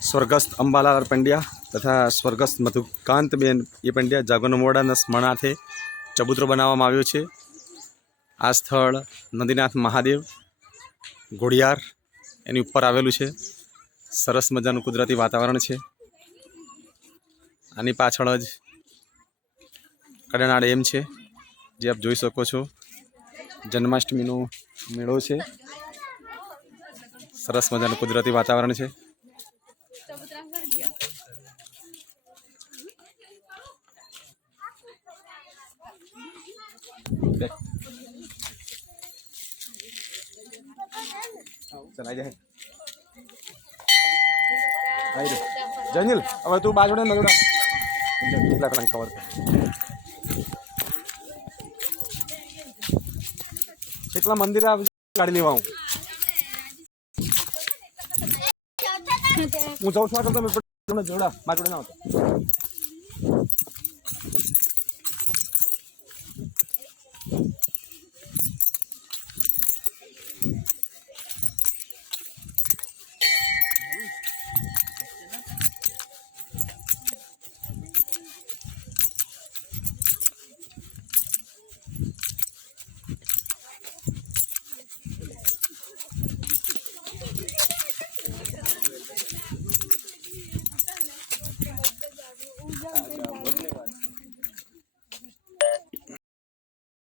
स्वर्गस्थ अंबालाल पंड्या तथा स्वर्गस्थ मधुकांतबेन ये पंड्या जागोनमोरडाના સ્મરણાર્થે ચબૂતરો બનાવવામાં આવ્યો છે। આ સ્થળ નંદીનાથ મહાદેવ ઘોડિયાર એની ઉપર આવેલું છે। સરસ મજાનું કુદરતી વાતાવરણ છે। આની પાછળ જ કડાણા ડેમ છે જે આપ જોઈ શકો છો। જન્માષ્ટમીનો મેળો છે। સરસ મજાનું કુદરતી વાતાવરણ છે। चला जाए जनिल अब तू बाजोड़े मजोड़ा पिछला प्लान कवर કેટલા મંદિર કાઢી લેવા હું જાઉં છું આ તો તમે જોડા બાજોડે ના આવતો